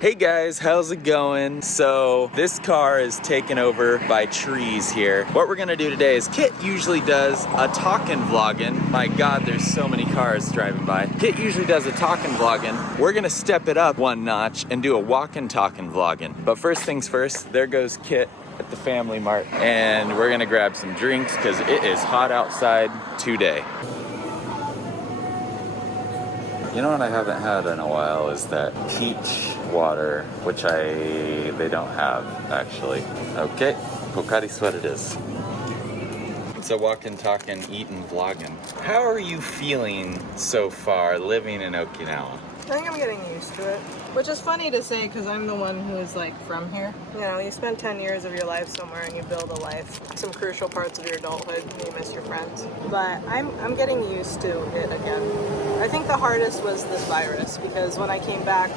Hey guys, how's it going? So this car is taken over by trees here. What we're gonna do today is Kit usually does a Talkin vlogging. My God, there's so many cars driving by. Kit usually does a Talkin vlogging. We're gonna step it up one notch and do a Walkin Talkin vlogging. But first things first, there goes Kit at the Family Mart. And we're gonna grab some drinks because it is hot outside today. You know what I haven't had in a while is that peach water, which they don't have actually. Okay, Pocari's what it is. So walking, talking, eating, vlogging. How are you feeling so far living in Okinawa? I think I'm getting used to it, which is funny to say because I'm the one who is like from here. You know, you spend 10 years of your life somewhere and you build a life, some crucial parts of your adulthood, and you miss your friends. But I'm getting used to it again. I think the hardest was this virus because when I came back,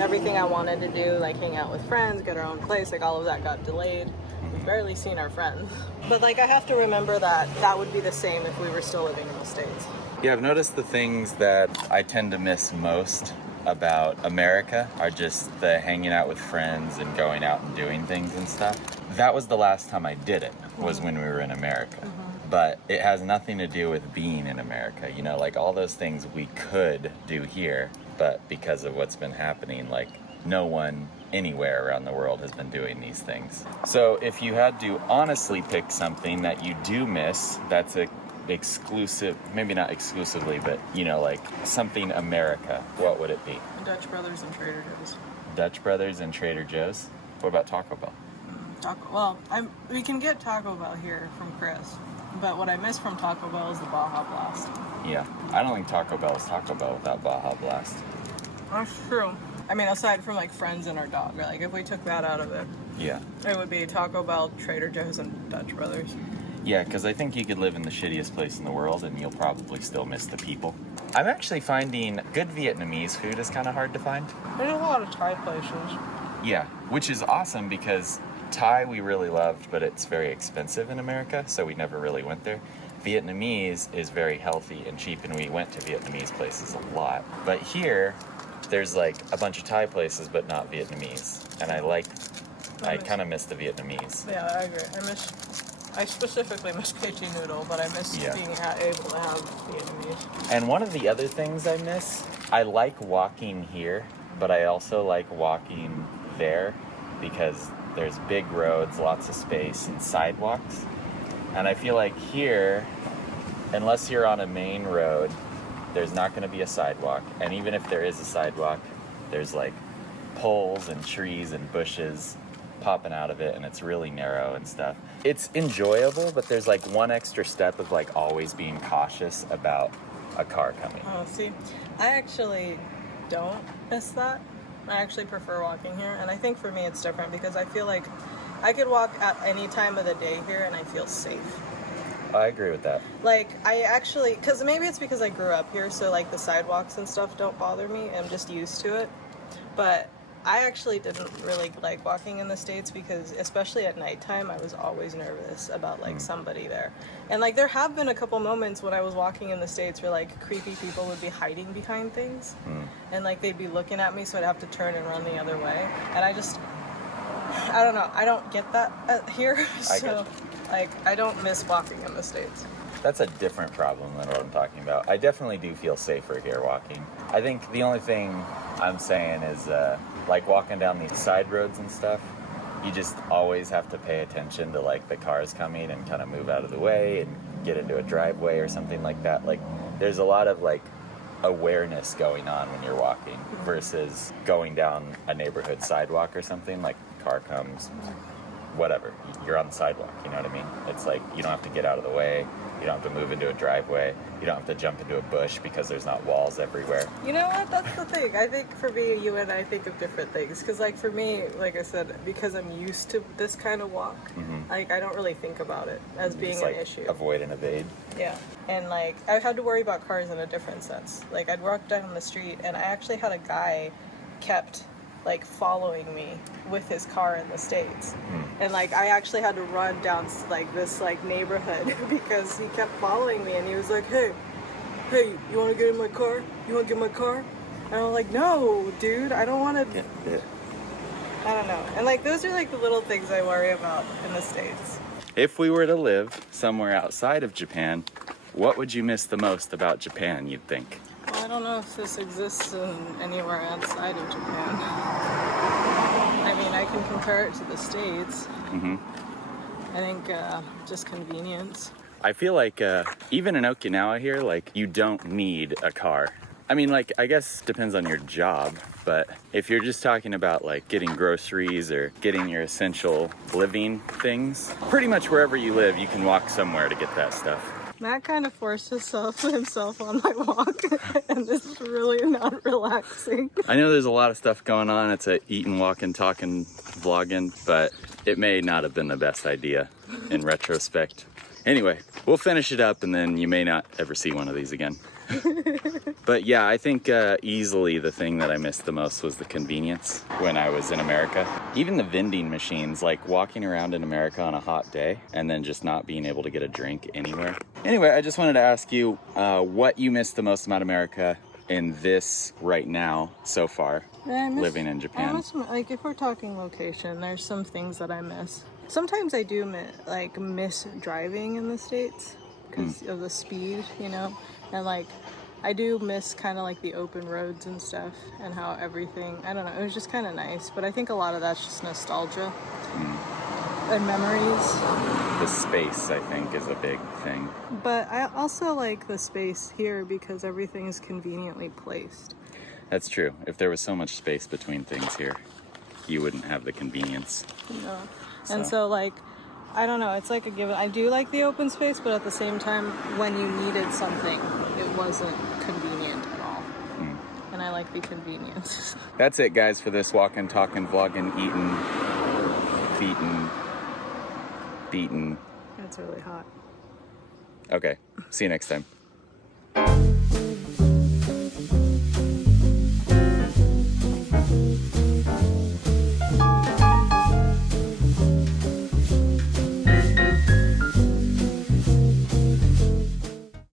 everything I wanted to do, like hang out with friends, get our own place, like all of that got delayed. We've barely seen our friends. But like I have to remember that that would be the same if we were still living in the States. Yeah, I've noticed the things that I tend to miss most about America are just the hanging out with friends and going out and doing things and stuff. That was the last time I did it, was when we were in America. But it has nothing to do with being in America. You know, like all those things we could do here, but because of what's been happening, like no one anywhere around the world has been doing these things. So if you had to honestly pick something that you do miss, that's a exclusive, maybe not exclusively, but you know, like something America, what would it be? Dutch Brothers and Trader Joe's. Dutch Brothers and Trader Joe's? What about Taco Bell? We can get Taco Bell here from Chris, but what I miss from Taco Bell is the Baja Blast. Yeah, I don't think Taco Bell is Taco Bell without Baja Blast. That's true. I mean, aside from like friends and our dog, like if we took that out of it, yeah, it would be Taco Bell, Trader Joe's, and Dutch Brothers. Yeah, because I think you could live in the shittiest place in the world and you'll probably still miss the people. I'm actually finding good Vietnamese food is kind of hard to find. There's a lot of Thai places. Yeah, which is awesome because Thai we really loved, but it's very expensive in America, so we never really went there. Vietnamese is very healthy and cheap, and we went to Vietnamese places a lot. But here, there's like a bunch of Thai places, but not Vietnamese. And I kind of miss the Vietnamese. Yeah, I agree. I specifically miss KT noodle, but I miss being able to have Vietnamese. And one of the other things I miss, I like walking here, but I also like walking there because there's big roads, lots of space, and sidewalks. And I feel like here, unless you're on a main road, there's not going to be a sidewalk. And even if there is a sidewalk, there's like poles and trees and bushes popping out of it, and it's really narrow and stuff. It's enjoyable, but there's like one extra step of like always being cautious about a car coming. Oh, see, I actually don't miss that. I actually prefer walking here, and I think for me it's different because I feel like I could walk at any time of the day here and I feel safe. I agree with that. Like, I actually, because maybe it's because I grew up here, so like the sidewalks and stuff don't bother me. I'm just used to it. But I actually didn't really like walking in the States because, especially at nighttime, I was always nervous about like somebody there. And like there have been a couple moments when I was walking in the States where like creepy people would be hiding behind things and like they'd be looking at me, so I'd have to turn and run the other way. And I don't know, I don't get that here. So like I don't miss walking in the States. That's a different problem than what I'm talking about. I definitely do feel safer here walking. I think the only thing I'm saying is like walking down these side roads and stuff, you just always have to pay attention to like the cars coming and kind of move out of the way and get into a driveway or something like that. Like there's a lot of like awareness going on when you're walking versus going down a neighborhood sidewalk or something. Like car comes, whatever, you're on the sidewalk, you know what I mean? It's like you don't have to get out of the way. You don't have to move into a driveway. You don't have to jump into a bush because there's not walls everywhere. You know what? That's the thing. I think for me, you and I think of different things. Because like for me, like I said, because I'm used to this kind of walk, like I don't really think about it as being like an issue. Avoid and evade. Yeah. And like I had to worry about cars in a different sense. Like I'd walk down the street and I actually had a guy kept like following me with his car in the States. And like I actually had to run down like this like neighborhood because he kept following me and he was like, hey, you want to get in my car? You want to get in my car? And I'm like, no, dude, I don't want to. I don't know. And like those are like the little things I worry about in the States. If we were to live somewhere outside of Japan, what would you miss the most about Japan, you'd think? Well, I don't know if this exists anywhere outside of Japan. I mean, I can compare it to the States. Mm-hmm. I think just convenience. I feel like even in Okinawa here, like you don't need a car. I mean, like, I guess depends on your job, but if you're just talking about like getting groceries or getting your essential living things, pretty much wherever you live, you can walk somewhere to get that stuff. Matt kind of forced himself on my walk, and this is really not relaxing. I know there's a lot of stuff going on. It's a eating, walking, talking, vlogging, but it may not have been the best idea in retrospect. Anyway, we'll finish it up and then you may not ever see one of these again. But yeah, I think easily the thing that I missed the most was the convenience when I was in America. Even the vending machines, like walking around in America on a hot day and then just not being able to get a drink anywhere. Anyway, I just wanted to ask you what you missed the most about America in this right now so far, living in Japan. Like if we're talking location, there's some things that I miss. Sometimes I do miss driving in the States because of the speed, you know, and like I do miss kind of like the open roads and stuff and how everything, I don't know, it was just kind of nice, but I think a lot of that's just nostalgia and memories. The space, I think, is a big thing. But I also like the space here because everything is conveniently placed. That's true. If there was so much space between things here, you wouldn't have the convenience. No. And so like, I don't know, it's like a given. I do like the open space, but at the same time, when you needed something, it wasn't convenient at all. And I like the convenience. That's it, guys, for this walking, talking, vlogging, eating, feeting, beating. It's really hot. Okay, see you next time.